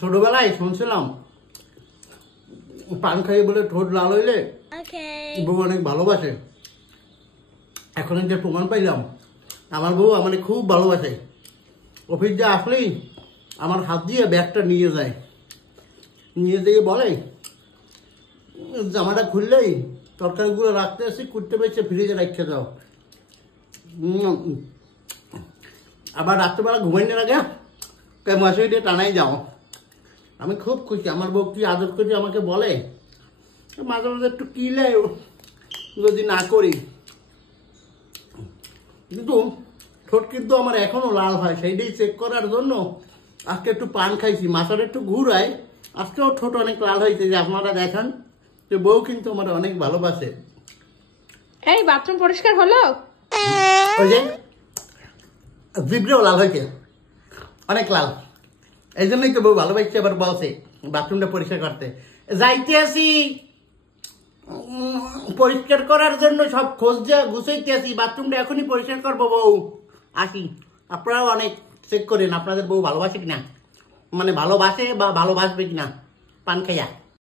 ছোটবেলায় শুনছিলাম পান খাইয়ে বলে ঠোঁট লাল হইলে বউ অনেক ভালোবাসে। এখন যে প্রমাণ পাইলাম আমার বউ আমাকে খুব ভালোবাসে। অফিস যা আসলেই আমার হাত দিয়ে ব্যাগটা নিয়ে যায়, নিয়ে দিয়ে বলে জামাটা খুললেই তরকারিগুলো রাখতে আসি, কুটতে পেয়েছে ফ্রিজে রেখে দাও। আবার রাত্রেবেলা ঘুমাইনি লাগে মশারি দিয়ে টানাই যাও। আমি খুব খুশি, আমার বউ কি আদর করে আমাকে বলে। মাঝে মাঝে একটু কিলে যদি না করি, কিন্তু ঠোঁট কিন্তু আমার এখনো লাল হয়, সেইটাই চেক করার জন্য আজকে একটু পান খাইছি, মাথাটা একটু ঘুরাই। আজকেও ঠোঁট অনেক লাল হয়েছে, যে আপনারা দেখেন যে বউ কিন্তু আমার অনেক ভালোবাসে। এই বাথরুম পরিষ্কার হলো? ওই যে জিভটাও লাল হয়েছে, অনেক লাল। এই জন্যই তো বউ ভালোবাসছে, আবার বলছে বাথরুমটা পরিষ্কার করতে। যাইতে আসি পরিষ্কার করার জন্য, সব খোঁজ যা গুছাইতে আসি, বাথরুমটা এখনই পরিষ্কার করবো বউ। আসি, আপনারাও অনেক চেক করেন আপনাদের বউ ভালোবাসে কিনা, মানে ভালোবাসে বা ভালোবাসবে কিনা পান খাইয়া।